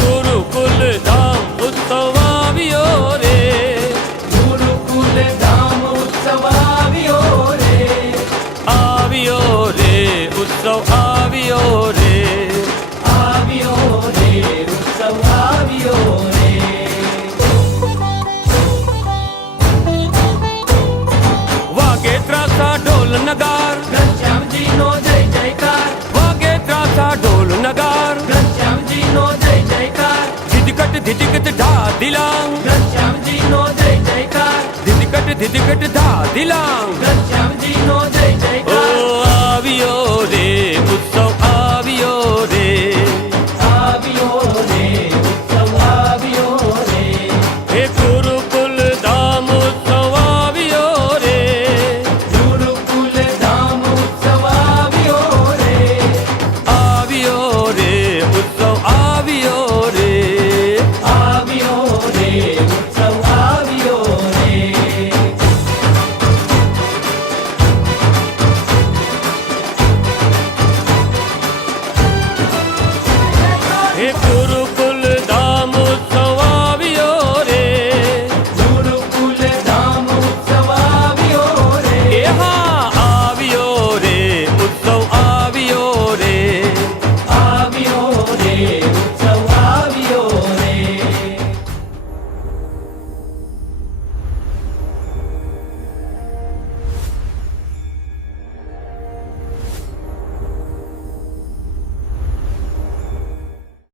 ગુરુકુલ ધામ ઉત્સવ આવ્યો રે, ગુરુકુલ ધામ ઉત્સવ આવ્યો રે, આવ્યો રે ઉત્સવ આવ્યો રે, આવ્યો રે ઉત્સવ આવ્યો રે. વાગે ત્રાસા ઢોલ નગાર, ઘનશ્યામજીનો જય જયકાર, વાગે ત્રાસા ઢોલ નગાર, ઘનશ્યામજીનો જય જયકાર, ધીજકટ ઢા દિલાંગ, ઘનશ્યામજીનો જય જયકાર, ધીજકટ ઢા દિલાંગ.